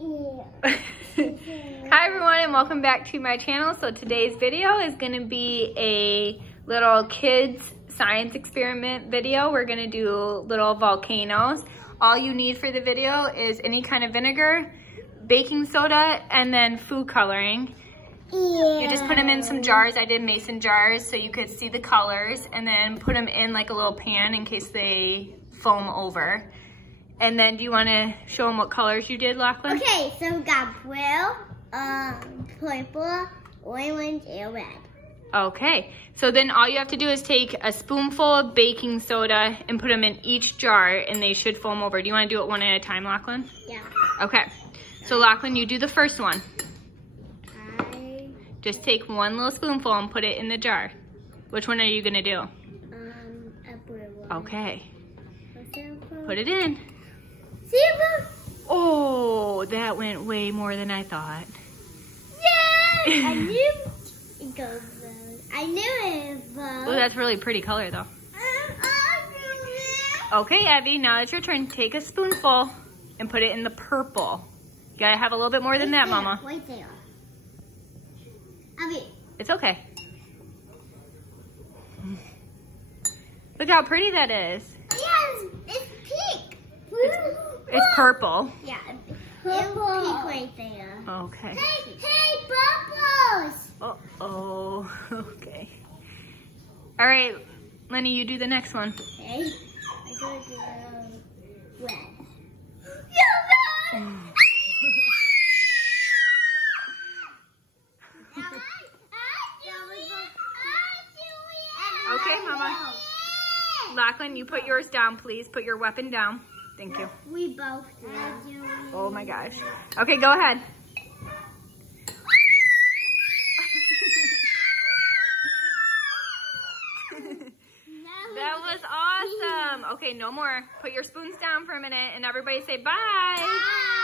Hi everyone and welcome back to my channel. So today's video is going to be a little kids science experiment video. We're going to do little volcanoes. All you need for the video is any kind of vinegar, baking soda, and then food coloring. You just put them in some jars. I did mason jars so you could see the colors, and then put them in like a little pan in case they foam over. And then do you want to show them what colors you did, Lachlan? Okay, so we got blue, purple, orange, and red. Okay, so then all you have to do is take a spoonful of baking soda and put them in each jar and they should foam over. Do you want to do it one at a time, Lachlan? Yeah. Okay, so Lachlan, you do the first one. Just take one little spoonful and put it in the jar. Which one are you going to do? A blue one. Okay. Put it in. Oh, that went way more than I thought. Yay! I knew it goes those. I knew it was. Oh, that's really pretty color though. Okay, Abby, now it's your turn. Take a spoonful and put it in the purple. You gotta have a little bit more than that, Mama. Right there. Abby. It's okay. Look how pretty that is. Yes, it's pink. It's purple. Yeah, purple. Pink right there. Okay. Hey, bubbles! Uh-oh. Okay. All right, Lenny, you do the next one. Okay. I go to red. Okay, Mama. Lachlan, you put yours down, please. Put your weapon down. Thank you. We both do. Oh my gosh. Okay, go ahead. That was awesome. Okay, no more. Put your spoons down for a minute and everybody say bye. Bye.